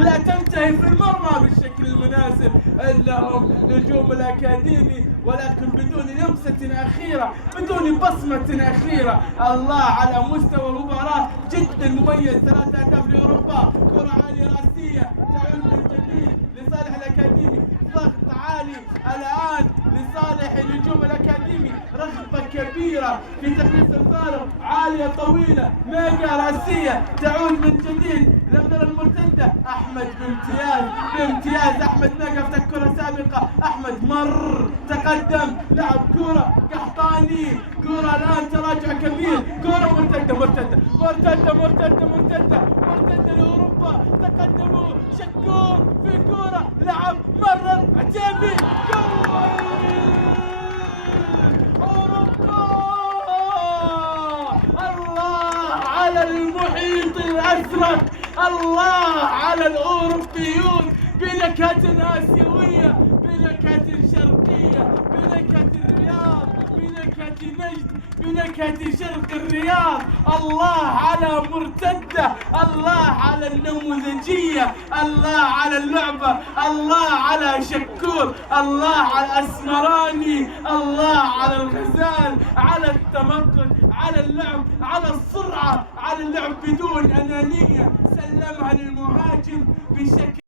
لا تنتهي في المرمى بالشكل المناسب. إنهم نجوم الأكاديمي ولكن بدون لمسة أخيرة، بدون بصمة أخيرة. الله على مستوى المباراة جدا مميز. 3 أهداف لأوروبا، كرة عالية رأسية تعود من جديد لصالح الأكاديمي، ضغط عالي الآن لصالح نجوم الأكاديمي، رغبة كبيرة في تقليص الفارق، عالية طويلة ميجا رأسية تعود من جديد. لم نرى المرتدة، أحمد بامتياز أحمد ميجا في كرة سابقة، أحمد مر تقدم لعب كرة قحطاني، كرة الآن تراجع كبير، كرة مرتدة لأوروبا، تقدموا شكور في كرة لعب مرر عتيبي، جول أوروبا. الله على المحيط الأزرق، الله على الأوروبيون بنكهة آسيوية، بنكهة شرقية، بنكهة الرياض، بنكهة نجد، بنكهة شرق الرياض. الله على مرتدة، الله على النموذجية، الله على اللعبة، الله على شكور، الله على الأسمراني، الله على الغزال، على التمكن، على اللعب، على السرعة، على اللعب بدون أنانية. سلمها للمهاجم بشكل